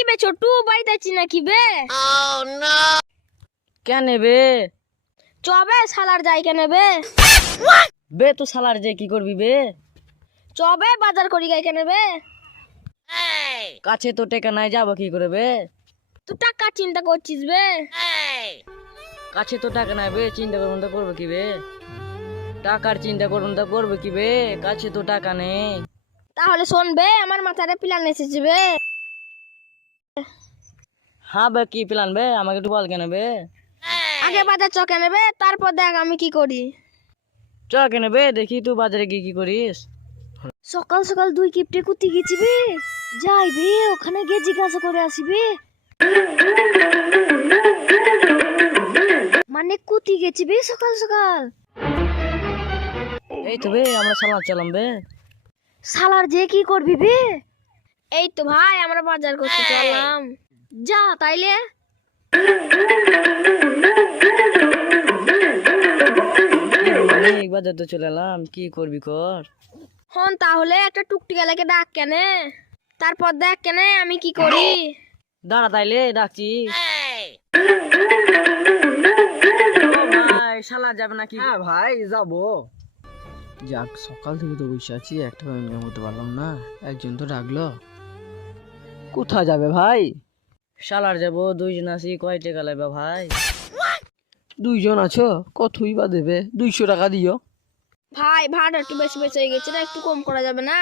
কি বে ছোটু বাড়িতে আছি নাকি বে? কেন বে? চবে সালার যাই কেন বে? বে তো সালার যে কি করবি বে? চবে বাজার করি গাই কেন বে? কাছে তো টাকা নাই, যাবো কি করে বে? তুই টাকা চিন্তা করছিস বে? কাছে তো টাকা নাই বে, চিন্তা করবো তো করবো কি বে? টাকার চিন্তা করবো তো করবো কি বে? কাছে তো টাকা নেই। তাহলে শোন বে, আমার মাথায় প্ল্যান এসেছে বে। হ্যাঁ বে, কি প্ল্যান বে? আমাকে একটু বল কেন বে? আগে বাজার চ কেন বে, তারপর দেখ আমি কি করি। চ কেন বে, দেখি তুই বাজারে গিয়ে কি করিস। সকাল সকাল দুই কিপটে কুতি গেছি বে, যাই বে ওখানে গিয়ে জিজ্ঞাসা করে আসিবে। মানে কুতি গেছি বে সকাল সকাল। এই তো বে, আমরা সালাদ চালাম বে। শালার যে কি করবি বে? এই তো ভাই আমরা বাজার করতে চললাম। যা তাইলে। অনেক বাজার তো চলে এলাম, কি করবি কর। হন তাহলে একটা টুকটুকি এলাকে ডাক কেনে, তারপর দেখ কেনে আমি কি করি। দাঁড়া তাইলে ডাকছি। ও ভাই, সালাদ যাবে নাকি? হ্যাঁ ভাই যাবো। যাক, সকাল থেকে তো বসে আছি, একটা ইনকাম করতে পারলাম না, একজন তো ডাকলো। কোথায় যাবে ভাই? সালার যাবো, দুইজন আছি, কয় টাকা লাগবে ভাই? দুইজন আছো, কতই বা দেবে? 200 টাকা দিও। ভাই ভাড়া একটু বেশি বেশি হয়ে গেছে না, একটু কম করা যাবে না?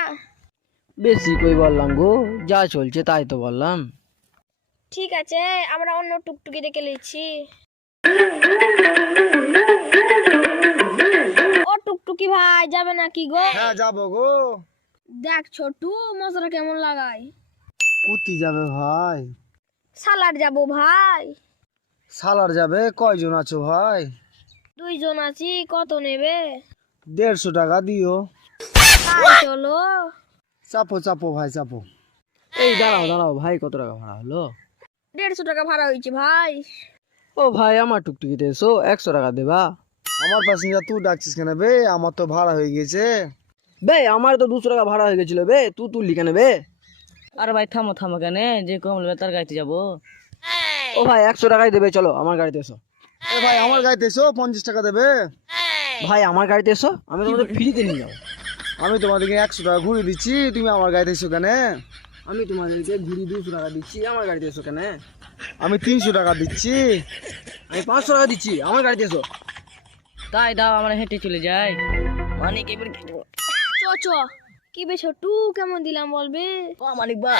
বেশি কই বললাম গো, যা চলছে তাই তো বললাম। ঠিক আছে, আমরা অন্য টুকটুকি ডেকে নিচ্ছি। ও টুকটুকি ভাই যাবে নাকি গো? হ্যাঁ যাবো গো। দেখ ছোটু মশলা কেমন লাগাই। কুতি যাবে ভাই? সালাড যাবো ভাই। সালার যাবে, কয়জন আছো ভাই? দুইজন আছি, কত নেবে? 150 টাকা দিও। তাই চলো। চাপো চাপো ভাই চাপো। এই দাঁড়াও দাঁড়াও ভাই, কত টাকা ভাড়া হলো? 150 টাকা ভাড়া হয়েছে ভাই। ও ভাই, আমার টুকটুকিতে এসো, 100 টাকা দেবা। আমার প্যাসেঞ্জার তুই ডাকছিস কেন বে? আমার তো ভাড়া হয়ে গেছে। বে আমার তো 200 টাকা ভাড়া হয়ে গেছিল বে, তুই তুললি কেন বে? আর ভাই থামো থামো কেন, যে কম লাগবে তার গাড়িতে যাবো। ও ভাই 100 টাকাই দেবে, চলো আমার গাড়িতে এসো। এ ভাই আমার গাড়িতে এসো, 50 টাকা দেবে। ভাই আমার গাড়িতে এসো, আমি তোমাদের ফ্রিতে নিয়ে যাবো। আমি তোমাদেরকে 100 টাকা ঘুরে দিচ্ছি, তুমি আমার গাড়িতে এসো কেন? আমি তোমাদেরকে ঘুরি 200 টাকা দিচ্ছি, আমার গাড়িতে এসো কেন? আমি 300 টাকা দিচ্ছি। আমি 500 টাকা দিচ্ছি, আমার গাড়িতে এসো। তাই দাও, আমরা হেঁটে চলে যাই। মানিক এবার কি দেবো? চ চ। কি বে ছোটু কেমন দিলাম বলবে? ও মানিক বা,